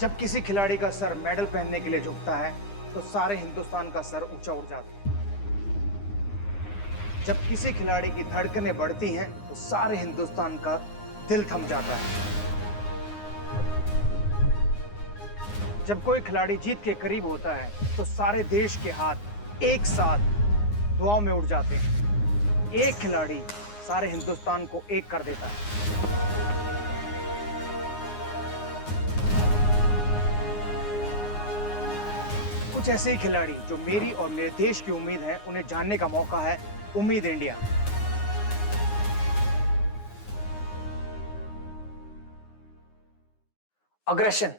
जब किसी खिलाड़ी का सर मेडल पहनने के लिए झुकता है तो सारे हिंदुस्तान का सर ऊंचा उठ जाता है। जब किसी खिलाड़ी की धड़कनें बढ़ती हैं तो सारे हिंदुस्तान का दिल थम जाता है। जब कोई खिलाड़ी जीत के करीब होता है तो सारे देश के हाथ एक साथ दुआओं में उठ जाते हैं। एक खिलाड़ी सारे हिंदुस्तान को एक कर देता है। कुछ ऐसे ही खिलाड़ी जो मेरी और मेरे देश की उम्मीद है, उन्हें जानने का मौका है उम्मीद इंडिया। अग्रेशन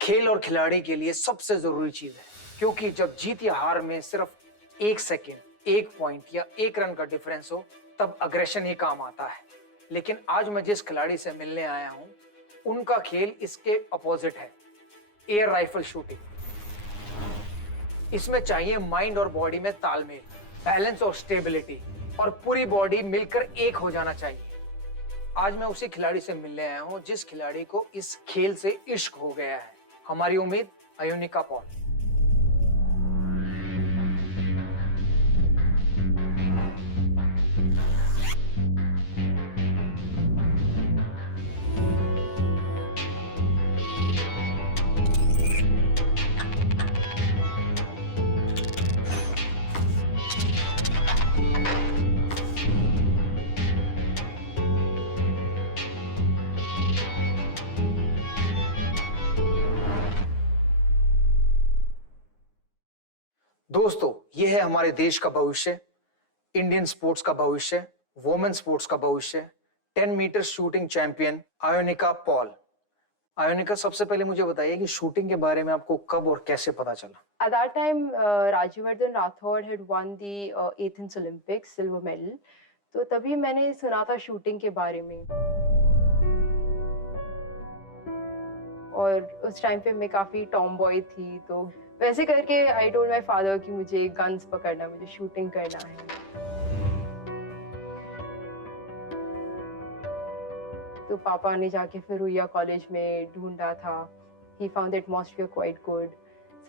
खेल और खिलाड़ी के लिए सबसे जरूरी चीज है, क्योंकि जब जीत या हार में सिर्फ 1 सेकेंड, 1 पॉइंट या 1 रन का डिफरेंस हो तब अग्रेशन ही काम आता है। लेकिन आज मैं जिस खिलाड़ी से मिलने आया हूं, उनका खेल इसके अपोजिट है, एयर राइफल शूटिंग। इसमें चाहिए माइंड और बॉडी में तालमेल, बैलेंस और स्टेबिलिटी, और पूरी बॉडी मिलकर एक हो जाना चाहिए। आज मैं उसी खिलाड़ी से मिलने आया हूं जिस खिलाड़ी को इस खेल से इश्क हो गया है। हमारी उम्मीद अयोनिका पॉल। दोस्तों, यह है हमारे देश का भविष्य, इंडियन स्पोर्ट्स का भविष्य, वुमेन स्पोर्ट्स का भविष्य, 10 मीटर शूटिंग चैंपियन अयोनिका पॉल। अयोनिका, सबसे पहले मुझे बताइए कि शूटिंग के बारे में आपको कब और कैसे पता चला? At that time, Rajyavardhan Rathod had won the Athens Olympics silver medal. तो तभी मैंने सुना था शूटिंग के बारे में। और उस टाइम पे मैं काफी टॉम बॉय थी, तो वैसे करके आई टोल्ड माय फादर कि मुझे गन्स पकड़ना, मुझे शूटिंग करना है। तो पापा ने जाके फिर हुआ कॉलेज में ढूंढा था। He found the atmosphere quite good.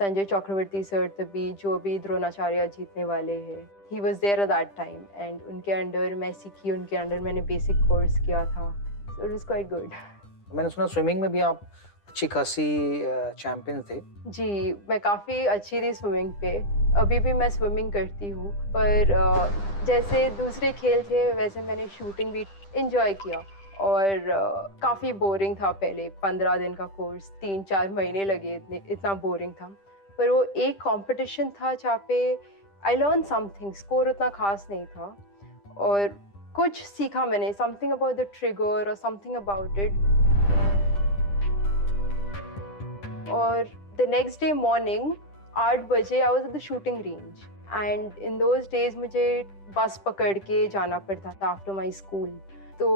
Sanjay Chakraborty sir तभी जो अभी द्रोणाचार्य जीतने वाले हैं, he was there at that time, and उनके अंडर मैं सीखी, उनके अंडर मैंने बेसिक कोर्स किया था। So it was quite good. मैंने सुना स्विमिंग में भी आप अच्छी खासी चैंपियन थे। जी, मैं काफी अच्छी थी स्विमिंग पे। अभी भी मैं स्विमिंग करती हूँ, पर जैसे दूसरे खेल थे वैसे मैंने शूटिंग भी एंजॉय किया। और काफी बोरिंग था पहले, 15 दिन का कोर्स, 3-4 महीने लगे, इतना बोरिंग था। पर वो एक कंपटीशन था जहाँ पे आई लर्न समथिंग। स्कोर उतना खास नहीं था और कुछ सीखा मैंने, समथिंग अबाउट द ट्रिगर और समथिंग अबाउट इट। और द नेक्स्ट डे मॉर्निंग 8 बजे I was at the shooting range, and in those days मुझे बस पकड़ के जाना पड़ता था आफ्टर माय स्कूल। तो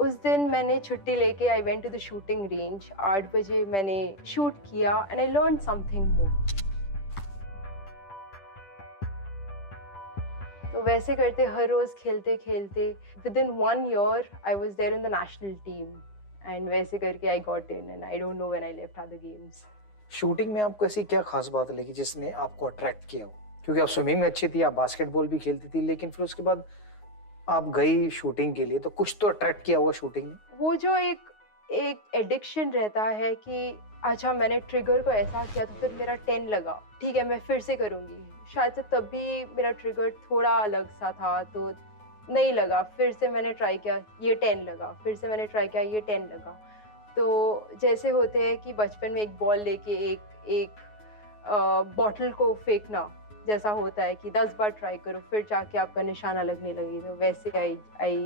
उस दिन मैंने छुट्टी लेके I went to the shooting range. 8 बजे मैंने शूट किया and I learn something more. तो वैसे करते हर रोज खेलते खेलते within 1 year I was there in the national team, and वैसे करके I got in, and I don't know when I left other games. Shooting में आपको ऐसी क्या खास बात लगी जिसने आपको अट्रैक्ट किया हो? क्योंकि आप स्विमिंग में अच्छी थी, आप बास्केटबॉल भी खेलती थी, लेकिन फिर उसके बाद आप गई शूटिंग के लिए, तो कुछ तो अट्रैक्ट किया होगा शूटिंग में। वो जो एक एडिक्शन रहता है कि अच्छा मैंने ट्रिगर को ऐसा किया तो फिर मेरा 10 लगा, ठीक है मैं फिर से करूँगी। शायद से तभी मेरा ट्रिगर थोड़ा अलग सा था, तो नहीं लगा, फिर से मैंने ट्राई किया, ये 10 लगा, फिर से मैंने ट्राई किया, ये 10 लगा। तो जैसे होते हैं कि बचपन में एक बॉल लेके एक बॉटल को फेंकना जैसा होता है कि 10 बार ट्राई करो फिर जाके आपका निशाना लगने लगे, तो वैसे आई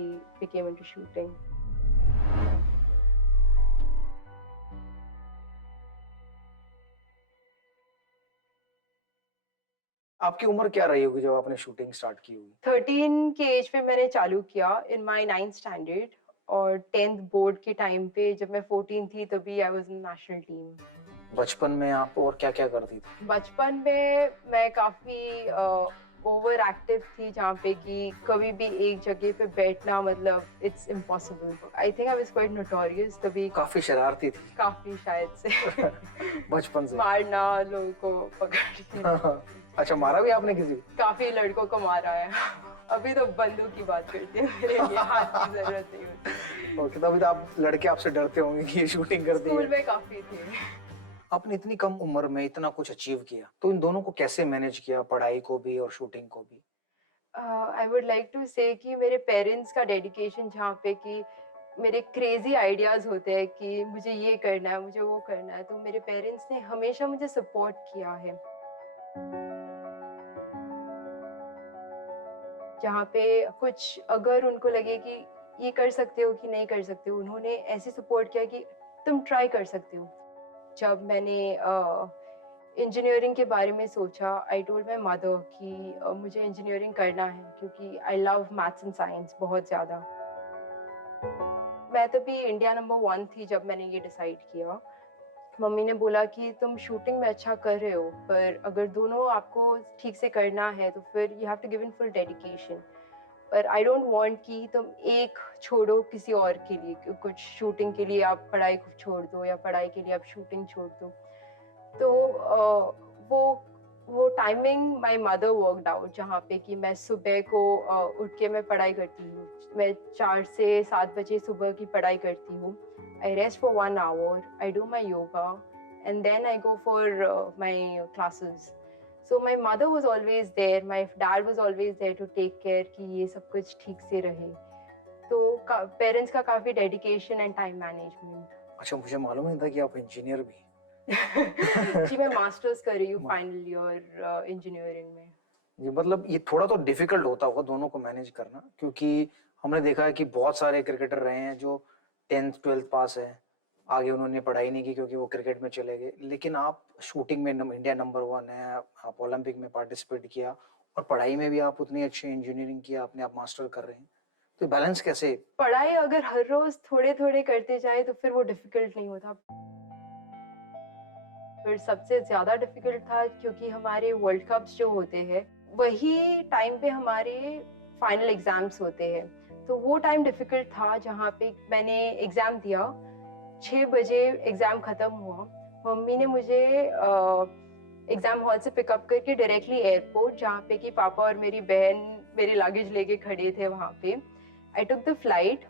बिकेम इनटू शूटिंग। आपकी उम्र क्या रही होगी जब आपने शूटिंग स्टार्ट की होगी? 13 के एज पे मैंने चालू किया इन माय 9th स्टैंडर्ड, और 10th बोर्ड के टाइम पे जब मैं 14 थी तभी I was in national team. बचपन में आप और क्या क्या करती थी? बचपन में मैं काफी ओवर एक्टिव थी जहाँ पे कि कभी भी एक जगह पे बैठना मतलब it's impossible. I think I was quite notorious तभी, काफी शरारती थी काफी शायद से बचपन से। मारना लोगों को पकड़ के। अच्छा, मारा भी आपने किसी को? काफी लड़कों को मारा है। अभी तो बंदूक की बात करती हूँ, मेरे लिए हाथ की जरूरत नहीं होती। ओके, तभी तो आप लड़के आपसे डरते होंगे कि ये शूटिंग करती है। स्कूल में काफी थे। आपने इतनी कम उम्र में इतना कुछ अचीव किया, तो इन दोनों को कैसे मैनेज किया, पढ़ाई को भी और शूटिंग को भी? आई वुड लाइक टू से कि मेरे पेरेंट्स का डेडिकेशन, जहाँ पे कि मेरे क्रेजी आइडियाज होते हैं कि मुझे ये करना है, मुझे वो करना है, तो मेरे पेरेंट्स ने हमेशा मुझे सपोर्ट किया है। जहाँ पे कुछ अगर उनको लगे कि ये कर सकते हो कि नहीं कर सकते हो, उन्होंने ऐसे सपोर्ट किया कि तुम ट्राई कर सकते हो। जब मैंने इंजीनियरिंग के बारे में सोचा, आई टोल्ड माय मदर कि मुझे इंजीनियरिंग करना है क्योंकि I love maths and science बहुत ज़्यादा। मैं तभी इंडिया नंबर 1 थी जब मैंने ये डिसाइड किया। मम्मी ने बोला कि तुम शूटिंग में अच्छा कर रहे हो, पर अगर दोनों आपको ठीक से करना है तो फिर you have to give in full dedication. पर आई डोंट वांट कि तुम एक छोड़ो किसी और के लिए, कुछ शूटिंग के लिए आप पढ़ाई को छोड़ दो या पढ़ाई के लिए आप शूटिंग छोड़ दो। तो वो timing my mother worked out, जहाँ पे कि मैं सुबह को उठ के मैं पढ़ाई करती हूँ। मैं 4 से 7 बजे सुबह की पढ़ाई करती हूँ। I rest for 1 hour, I do my yoga and then I go for my classes. So my mother was always there, my dad was always there to take care कि ये सब कुछ ठीक से रहे। तो पेरेंट्स का काफ़ी डेडिकेशन एंड टाइम मैनेजमेंट। अच्छा, मुझे मालूम नहीं था कि आप इंजीनियर भी हैं। जी, मैं मास्टर्स कर रही हूँ फाइनल ईयर इंजीनियरिंग में। जी, मतलब ये थोड़ा तो डिफिकल्ट होता होगा दोनों को मैनेज करना, क्योंकि हमने देखा है कि बहुत सारे क्रिकेटर रहे हैं जो 10th 12th पास है, आगे उन्होंने पढ़ाई नहीं की क्योंकि वो क्रिकेट में चले गए। लेकिन आप शूटिंग में इंडिया नंबर 1 है, आप ओलंपिक में पार्टिसिपेट किया और पढ़ाई में भी आप उतनी अच्छी इंजीनियरिंग किया, अपने आप मास्टर कर रहे हैं, तो बैलेंस कैसे? पढ़ाई अगर हर रोज थोड़े थोड़े करते जाए तो फिर वो डिफिकल्ट नहीं होता। फिर सबसे ज़्यादा डिफ़िकल्ट था क्योंकि हमारे वर्ल्ड कप्स जो होते हैं, वही टाइम पे हमारे फाइनल एग्ज़ाम्स होते हैं। तो वो टाइम डिफ़िकल्ट था जहाँ पे मैंने एग्ज़ाम दिया, 6 बजे एग्ज़ाम ख़त्म हुआ। मम्मी ने मुझे एग्ज़ाम हॉल से पिकअप करके डायरेक्टली एयरपोर्ट, जहाँ पे कि पापा और मेरी बहन मेरे लगेज लेके खड़े थे वहाँ पे। I took the flight,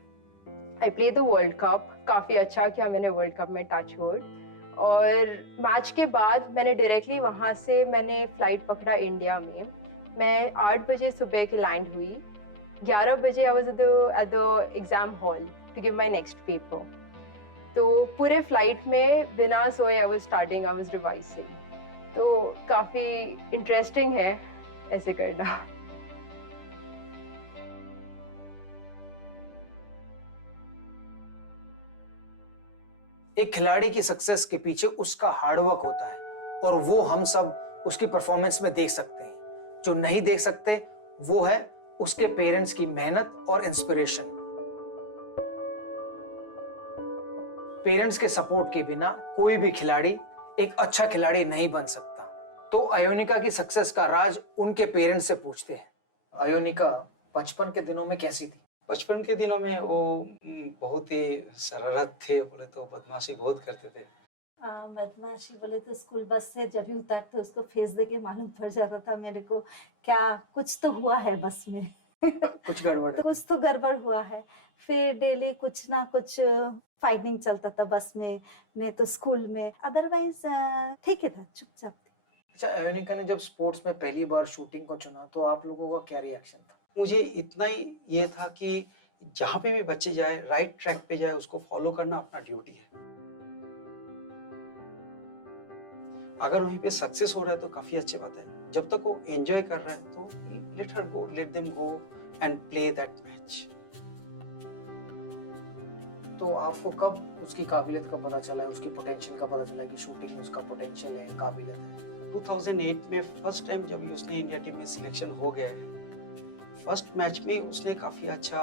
I play the world cup, काफ़ी अच्छा किया मैंने वर्ल्ड कप में, टच वुड। और मैच के बाद मैंने डायरेक्टली वहाँ से मैंने फ़्लाइट पकड़ा इंडिया में। मैं 8 बजे सुबह के लैंड हुई, 11 बजे I was at the exam hall to give my next paper. तो पूरे फ्लाइट में बिना सोए आई वाज रिवाइजिंग। तो काफ़ी इंटरेस्टिंग है ऐसे करना। एक खिलाड़ी की सक्सेस के पीछे उसका हार्डवर्क होता है और वो हम सब उसकी परफॉर्मेंस में देख सकते हैं। जो नहीं देख सकते वो है उसके पेरेंट्स की मेहनत और इंस्पिरेशन। पेरेंट्स के सपोर्ट के बिना कोई भी खिलाड़ी एक अच्छा खिलाड़ी नहीं बन सकता। तो अयोनिका की सक्सेस का राज उनके पेरेंट्स से पूछते हैं। अयोनिका बचपन के दिनों में कैसी थी? बचपन के दिनों में वो बहुत ही शरारत थे, बोले तो बदमाशी बहुत करते थे। बदमाशी बोले तो स्कूल बस से जब भी उतरते उसको फेस देके मालूम पड़ जाता था मेरे को, क्या कुछ तो हुआ है बस में। कुछ गड़बड़ तो कुछ तो गड़बड़ हुआ है। फिर डेली कुछ ना कुछ फाइटिंग चलता था बस में, नहीं तो स्कूल में। अदरवाइज ठीक ही था, चुपचाप थी। अच्छा, अयोनिका ने जब स्पोर्ट्स में पहली बार शूटिंग को चुना तो आप लोगों का क्या रिएक्शन था? मुझे इतना ही ये था कि जहाँ पे भी बच्चे जाए, राइट ट्रैक पे जाए, उसको फॉलो करना अपना ड्यूटी है। अगर वहीं पे सक्सेस हो रहा है तो काफी अच्छी बात है। जब तक वो एंजॉय कर रहा है तो let her go, let them go and play that match. तो आपको कब उसकी काबिलियत का पता चला है, उसकी पोटेंशियल का पता चला है कि शूटिंग में उसका पोटेंशियल है, काबिलियत है? 2008 में फर्स्ट टाइम जब उसने इंडिया टीम में सिलेक्शन हो गया है, फर्स्ट मैच में उसने काफ़ी अच्छा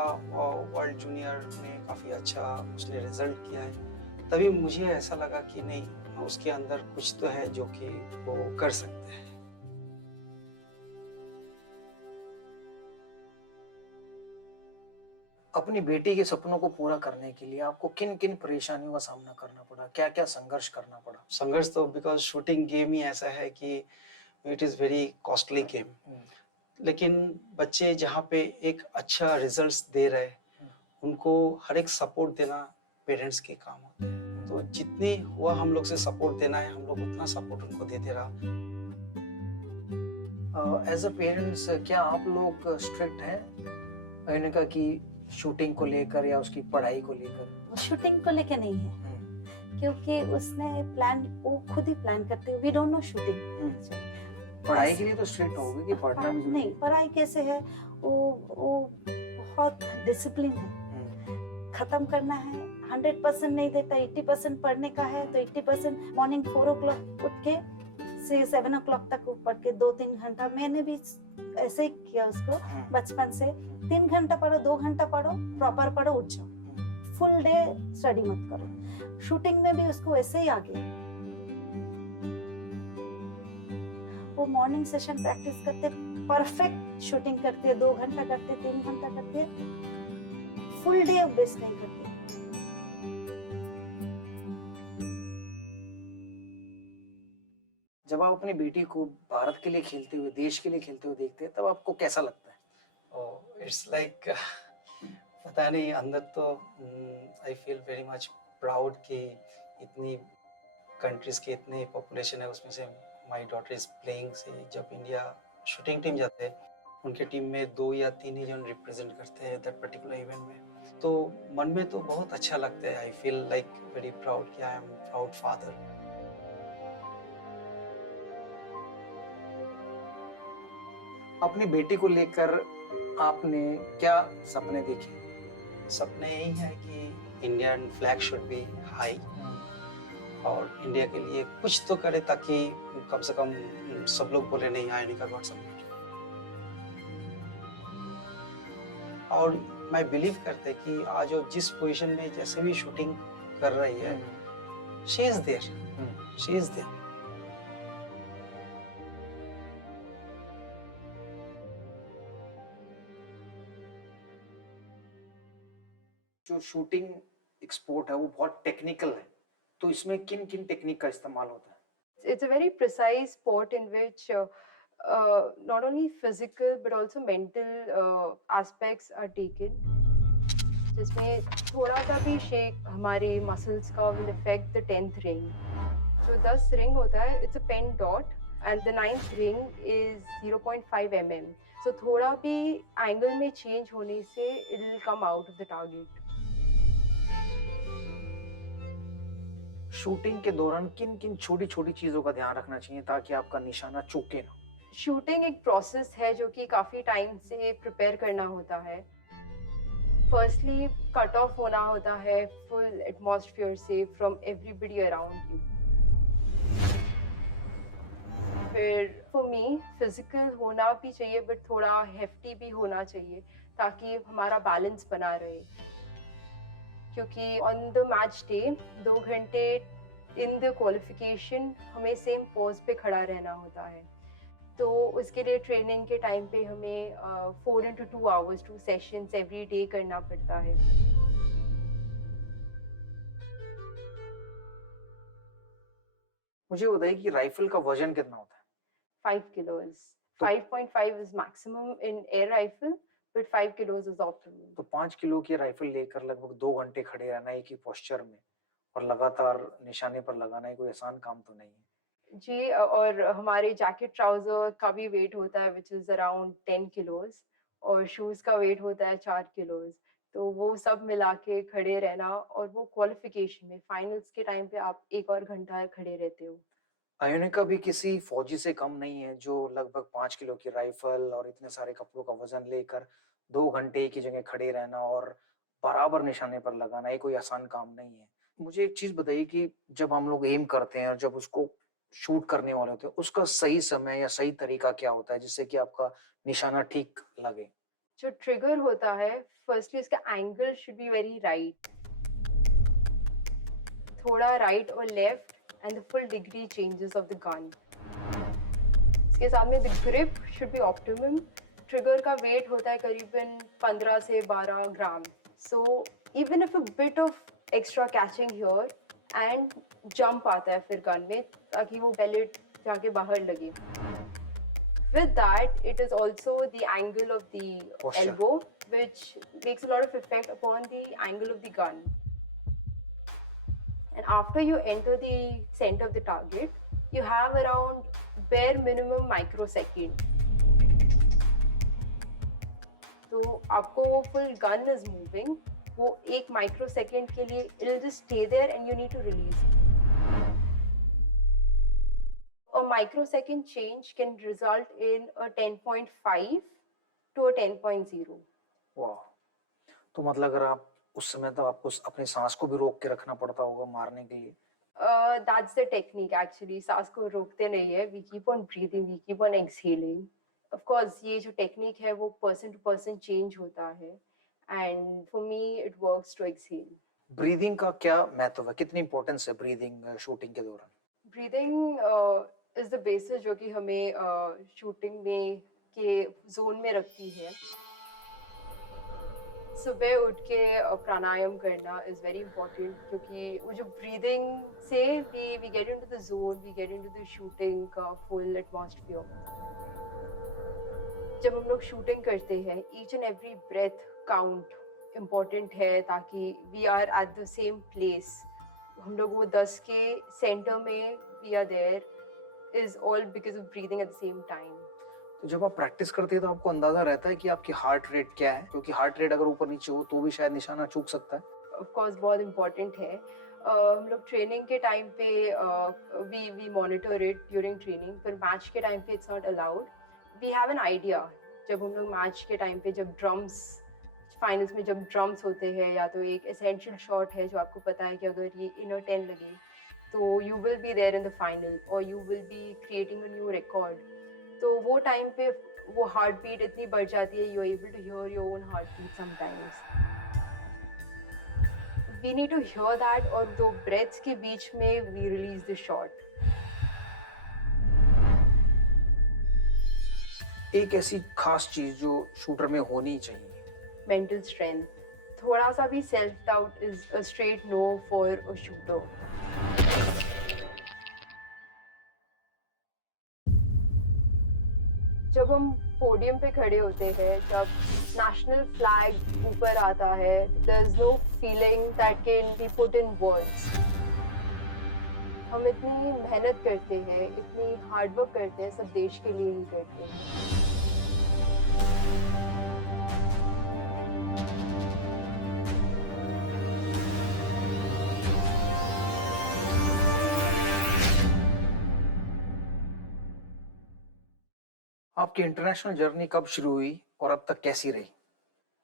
वर्ल्ड जूनियर में काफ़ी अच्छा उसने रिजल्ट किया है। तभी मुझे ऐसा लगा कि नहीं, उसके अंदर कुछ तो है जो कि वो कर सकते हैं। अपनी बेटी के सपनों को पूरा करने के लिए आपको किन किन परेशानियों का सामना करना पड़ा, क्या क्या संघर्ष करना पड़ा? संघर्ष तो बिकॉज शूटिंग गेम ही ऐसा है कि it is very costly game, लेकिन बच्चे जहाँ पे एक अच्छा रिजल्ट्स दे रहे उनको हर एक सपोर्ट देना पेरेंट्स के काम होता है। तो जितनी हुआ हम लोग से सपोर्ट देना है, हम लोग उतना सपोर्ट उनको देते रहा। एज अ पेरेंट्स क्या आप लोग स्ट्रिक्ट हैं अयोनिका की शूटिंग को लेकर या उसकी पढ़ाई को लेकर? शूटिंग को लेके नहीं है, क्योंकि उसने प्लान, वो खुद ही प्लान करती है। We don't know shooting. पढ़ाई के लिए तो स्ट्रिक्ट होगी कि पढ़ना भी नहीं, पढ़ाई कैसे है, वो बहुत डिसिप्लिन है। खत्म करना है, 100% नहीं देता, 80% पढ़ने का है तो 80% मॉर्निंग 4 o'clock उठ के से 7 o'clock तक पढ़ के 2-3 घंटा। मैंने भी ऐसे ही किया उसको बचपन से। 3 घंटा पढ़ो, 2 घंटा पढ़ो, प्रॉपर पढ़ो, उठ जाओ। फुल डे स्टडी मत करो। शूटिंग में भी उसको ऐसे ही आ गया। वो मॉर्निंग सेशन प्रैक्टिस करते, परफेक्ट शूटिंग करती है, 2 घंटा करते, 3 घंटा करते, फुल डे वेस्ट नहीं करते। जब आप अपनी बेटी को भारत के लिए खेलते हुए, देश के लिए खेलते हुए देखते हैं, तब आपको कैसा लगता है? इट्स लाइक पता नहीं, अंदर तो I feel very much proud कि इतनी कंट्रीज के इतने पॉपुलेशन है, उसमें से माय डॉटर इज प्लेइंग। से जब इंडिया शूटिंग टीम जाते हैं, उनके टीम में 2 या 3 ही जन रिप्रेजेंट करते हैं दैट पर्टिकुलर इवेंट में, तो मन में तो बहुत अच्छा लगता है। I feel like very proud कि आई एम प्राउड फादर। अपनी बेटी को लेकर आपने क्या सपने देखे? सपने यही है कि Indian flag should be high और इंडिया के लिए कुछ तो करे, ताकि कम से कम सब लोग बोले नहीं आयोनिका गॉट सपोर्ट। और मैं बिलीव करते कि आज वो जिस पोजीशन में जैसे भी शूटिंग कर रही है, she is there, she is there. जो शूटिंग एक्सपोर्ट है वो बहुत टेक्निकल है, तो इसमें किन किन टेक्निक का इस्तेमाल होता है? It's a very precise sport in which not only physical but also mental aspects are taken. जिसमें थोड़ा सा भी शेक हमारे मसल्स का will affect the 10th ring. जो 10 रिंग होता है, it's a pen dot and the 9th ring is 0.5 mm. So थोड़ा भी एंगल में चेंज होने से it will come out of the target. Shooting के दौरान किन किन छोटी छोटी चीजों का ध्यान रखना चाहिए ताकि आपका निशाना चूके ना? शूटिंग एक प्रोसेस है जो कि काफ़ी टाइम से प्रिपेयर करना होता है। फर्स्टली कट ऑफ होना होता है फुल एटमॉस्फेयर से फ्रॉम एवरीबडी अराउंड यू। फिर फॉर मी फिजिकल होना भी चाहिए बट थोड़ा हेफ्टी भी होना चाहिए ताकि हमारा बैलेंस बना रहे, क्योंकि ऑन द मैच डे 2 घंटे इन द क्वालिफिकेशन हमें सेम पोज पे खड़ा रहना होता है। तो उसके लिए ट्रेनिंग के टाइम पे हमें 4 into 2 hours 2 sessions every day करना पड़ता है। मुझे बताइए कि राइफल का वजन कितना होता है? 5 kilos. 5.5 is maximum in air rifle, but 5 kilos is optimal. तो 5 किलो की राइफल लेकर लगभग 2 घंटे खड़े रहना एक ही पोस्चर में और लगातार निशाने पर लगाना कोई आसान काम तो नहीं है। जी, और हमारे जैकेट ट्राउजर का भी वेट होता है विच इज अराउंड 10 किलोज और शूज का वेट होता है 4 किलोज। तो वो सब मिला के खड़े रहना, और वो क्वालिफिकेशन में फाइनल्स के टाइम पे आप 1 और घंटा खड़े रहते हो। अयोनिका भी किसी फौजी से कम नहीं है जो लगभग 5 किलो की राइफल और इतने सारे कपड़ों का वजन लेकर 2 घंटे की जगह खड़े रहना और बराबर निशाने पर लगाना ये कोई आसान काम नहीं है। मुझे एक चीज बताइए कि जब हम लोग एम करते हैं और जब उसको शूट करने वाले होते हैं, उसका सही समय या सही तरीका क्या होता है जिससे कि आपका निशाना ठीक लगे? जो ट्रिगर होता है, फर्स्टली उसका angle should be very right, थोड़ा राइट और left and the full degree changes of the gun. इसके साथ में the grip should be optimum. Trigger का वेट होता है करीबन 15 से 12 ग्राम। So even if a bit of extra catching here and jump आता है फिर गन में ताकि वो pellet जाके बाहर लगे. With that, it is also the angle of the Posture. elbow, which makes a lot of effect upon the angle of the gun. And after you enter the center of the target, you have around bare minimum microsecond. तो आपको वो full gun is moving, वो एक microsecond के लिए it will just stay there and you need to release. A microsecond change can result in a 10.5 to a 10.0. वाह, तो मतलब अगर आप उस समय तो आपको अपनी सांस को भी रोक के रखना पड़ता होगा मारने के लिए. That's the technique actually. सांस को रोकते नहीं है. We keep on breathing, we keep on exhaling. Of course, ये जो technique है वो person to person change होता है. And for me, it works to exhale. Breathing का क्या महत्व है, कितनी इंपॉर्टेंस है ब्रीदिंग शूटिंग के दौरान? Breathing is the basis जो कि हमें shooting में के zone में रखती है. सुबह उठ के प्राणायाम करना is very important क्योंकि वो जो breathing से we get into the zone, we get into the shooting का full atmosphere. जब हम लोग shooting करते हैं, each and every breath count important है ताकि we are at the same place. हम लोग वो 10 के center में we are there is all because of breathing at the same time. तो जब आप प्रैक्टिस करते हैं तो आपको अंदाजा रहता है कि आपकी हार्ट रेट क्या है, क्योंकि हार्ट रेट अगर ऊपर नीचे हो तो भी शायद निशाना चूक सकता है. Of course बहुत important है. हम लोग ट्रेनिंग के टाइम पे we monitor it during training, पर मैच के टाइम पे it's not allowed. We have an idea. जब हम लोग मैच के टाइम पे जब ड्रम्स फाइनल्स में जब ड्रम्स होते हैं या तो एक एसेंशियल शॉट है जो आपको पता है कि अगर ये इनर 10 लगे तो you will be there in the final or you will be creating a new record. तो वो टाइम पे वो हार्ट बीट इतनी बढ़ जाती है, you are able to hear your own heart beat sometimes. We need to hear that और दो ब्रेथ्स के बीच में वी रिलीज द शॉट. एक ऐसी खास चीज जो शूटर में होनी चाहिए. Mental strength. थोड़ा सा भी self doubt is a straight no for a shooter. जब हम पोडियम पे खड़े होते हैं, जब नेशनल फ्लैग ऊपर आता है, there is no feeling that can be put in words. हम इतनी मेहनत करते हैं, इतनी हार्ड वर्क करते हैं, सब देश के लिए ही करते हैं. आपकी इंटरनेशनल जर्नी कब शुरू हुई और अब तक कैसी रही?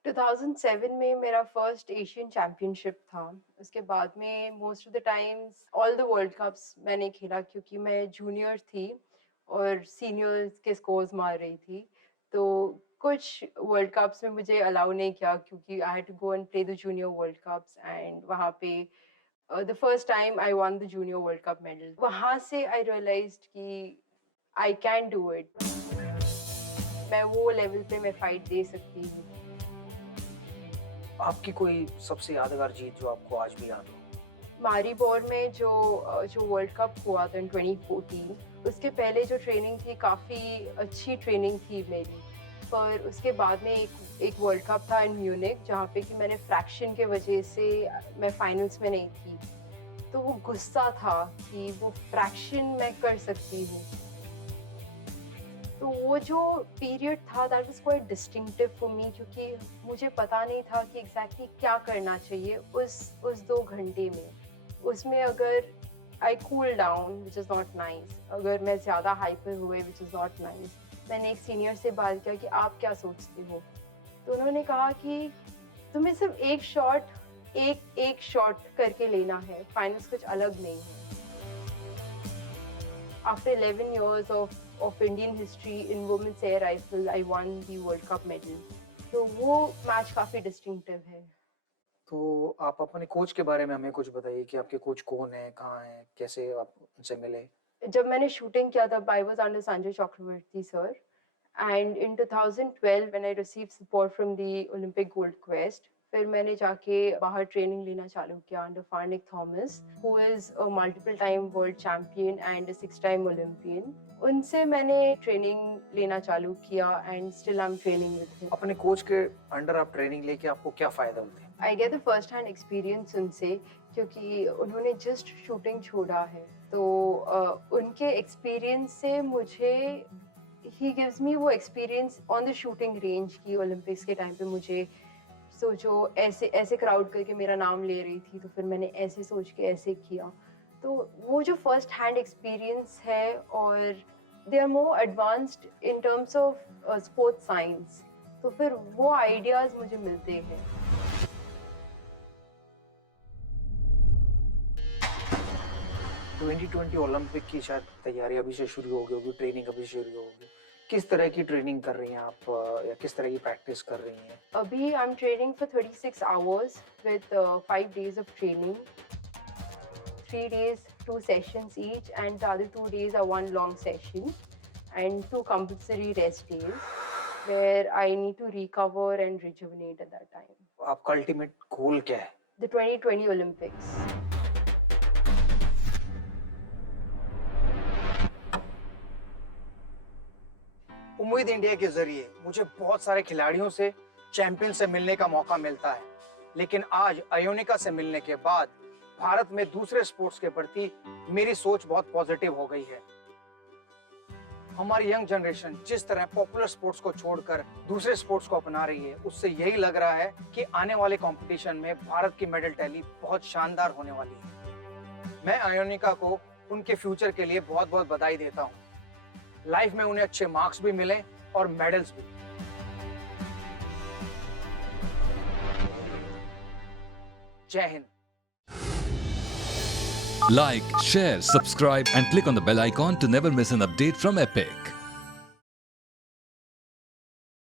2007 में मेरा फर्स्ट एशियन चैम्पियनशिप था. उसके बाद में most of the times all the world cups मैंने खेला क्योंकि मैं जूनियर थी और सीनियर्स के स्कोर्स मार रही थी. तो कुछ वर्ल्ड कप्स में मुझे अलाउ नहीं किया क्योंकि I had to go and play the junior world cups and वहाँ पे the first time I won the junior world cup medal. वहाँ से आई रियलाइज्ड कि आई कैन डू इट. मैं वो लेवल पे मैं फाइट दे सकती हूँ. आपकी कोई सबसे यादगार जीत जो आपको आज भी याद हो? मारीबोर में जो वर्ल्ड कप हुआ था in 2014, उसके पहले जो ट्रेनिंग थी काफ़ी अच्छी ट्रेनिंग थी मेरी. पर उसके बाद में एक वर्ल्ड कप था इन म्यूनिक जहाँ पे कि मैंने फ्रैक्शन के वजह से मैं फाइनल्स में नहीं थी. तो वो गुस्सा था कि वो फ्रैक्शन मैं कर सकती हूँ. तो वो जो पीरियड था that was quite distinctive for me क्योंकि मुझे पता नहीं था कि एग्जैक्टली क्या करना चाहिए उस 2 घंटे में. उसमें अगर I cool down which is not nice, अगर मैं ज़्यादा हाइपर हुए विच इज़ नॉट नाइस. मैंने एक सीनियर से बात किया कि आप क्या सोचते हो. तो उन्होंने कहा कि तुम्हें सिर्फ एक शॉट करके लेना है, फाइनल्स कुछ अलग नहीं है. After 11 years of Indian history in women's air rifle, I won the World Cup medal. तो वो मैच काफ़ी डिस्टिंक्टिव है. तो आप अपने कोच के बारे में हमें कुछ बताइए कि आपके कोच कौन है, कहाँ हैं, कैसे आप उनसे मिले? जब मैंने शूटिंग किया था, I was under Sanjay Chakravarti sir, and in 2012 when I received support from the Olympic Gold Quest, फिर मैंने जाके बाहर ट्रेनिंग लेना चालू किया under Farnik Thomas, who is a multiple time world champion and 6 time Olympian. उनसे मैंने training लेना चालू किया and still I am training with him. अपने कोच के अंडर आप ट्रेनिंग लेके आपको क्या फायदा होते हैं? I get the first hand experience उनसे, क्योंकि उन्होंने जस्ट शूटिंग छोड़ा है, तो उनके एक्सपीरियंस से मुझे ही गिव्स मी वो experience on the shooting range की ओलंपिक्स के टाइम पे मुझे सोचो ऐसे ऐसे क्राउड करके मेरा नाम ले रही थी, तो फिर मैंने ऐसे सोच के ऐसे किया। तो वो जो फर्स्ट हैंड एक्सपीरियंस है, और they are more advanced in terms of sports science, तो फिर वो आइडियाज मुझे मिलते हैं। तो 2020 ओलंपिक की शायद तैयारी अभी से शुरू हो गई होगी, ट्रेनिंग अभी से शुरू होगी। किस तरह की ट्रेनिंग कर रही हैं आप, या किस तरह की प्रैक्टिस कर रही हैं? अभी I am training for 36 hours with 5 days of training, 3 days 2 sessions each, and the other 2 days are 1 long session and 2 compulsory rest days where I need to recover and rejuvenate at that time. आपका ultimate goal क्या है? The 2020 Olympics. उम्मीद India के जरिए मुझे बहुत सारे खिलाड़ियों से, चैंपियन से मिलने का मौका मिलता है, लेकिन आज अयोनिका से मिलने के बाद भारत में दूसरे स्पोर्ट्स के प्रति मेरी सोच बहुत पॉजिटिव हो गई है। हमारी यंग जनरेशन जिस तरह पॉपुलर स्पोर्ट्स को छोड़कर दूसरे स्पोर्ट्स को अपना रही है, उससे यही लग रहा है कि आने वाले कंपटीशन में भारत की मेडल टैली बहुत शानदार होने वाली है। मैं अयोनिका को उनके फ्यूचर के लिए बहुत बहुत बधाई देता हूँ। लाइफ में उन्हें अच्छे मार्क्स भी मिले और मेडल्स भी। जय Hind. Like, share, subscribe and click on the bell icon to never miss an update from Epic.